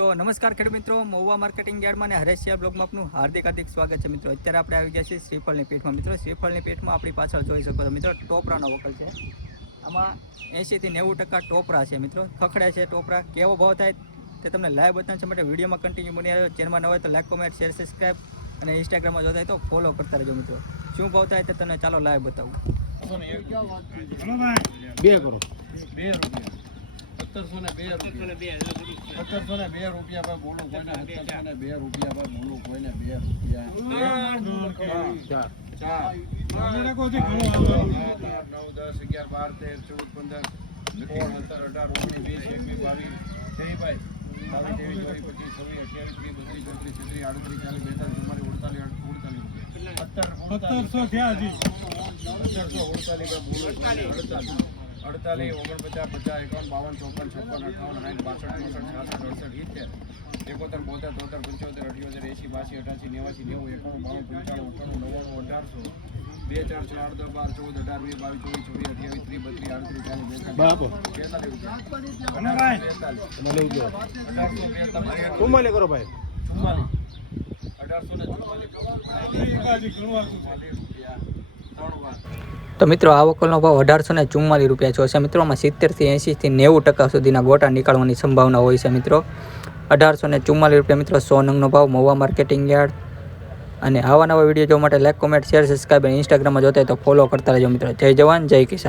તો નમસ્કાર ખેડૂત મિત્રો, મહુવા માર્કેટિંગ યાર્ડમાં અને હરેશ બ્લોગમાં આપનું હાર્દિક સ્વાગત છે મિત્રો। અત્યારે આપણે આવી ગયા છીએ શ્રીફળની પેટમાં મિત્રો। શ્રીફળની પેટમાં આપણી પાછળ જોઈ શકો છો મિત્રો, ટોપરાનો વકલ છે। આમાં 80 થી 90% ટોપરા છે મિત્રો, ખખડ્યા છે ટોપરા। કેવો ભાવ થાય તે તમને લાઈવ બતાવવા માટે વિડીયોમાં કન્ટિન્યુ બની આવ્યો। ચેનલમાં ન હોય તો લાઈક, કોમેન્ટ, શેર, સબસ્ક્રાઈબ અને ઇન્સ્ટાગ્રામમાં જોતા હોય તો ફોલો કરતા રહેજો મિત્રો। શું ભાવ થાય તે તમને ચાલો લાઈવ બતાવું। 2 કરો 2 રૂપિયા 1702 રૂપિયા પર બોલો કોઈને 1702 રૂપિયા પર બોલો કોઈને 2 રૂપિયા 4 9 10 11 12 13 14 15 48 49 50 51 52 53 74 75 76 77 80 82 ચુમ્માલી કરો ભાઈ। 1844 તો મિત્રો આ વકલનો ભાવ 1844 રૂપિયા છે મિત્રો। આમાં 70 થી 80 થી 90% સુધીના ગોટા નીકળવાની સંભાવના હોય છે મિત્રો। 1844 રૂપિયા મિત્રો 100 નંગનો ભાવ, મહુવા માર્કેટિંગ યાર્ડ। અને આવા નવા વિડીયો જોવા માટે લાઈક, કોમેન્ટ, શેર, સબસ્ક્રાઈબ અને ઇન્સ્ટાગ્રામમાં જોતા હોય તો ફોલો કરતા રહેજો મિત્રો। જય જવાન, જય કિસાન।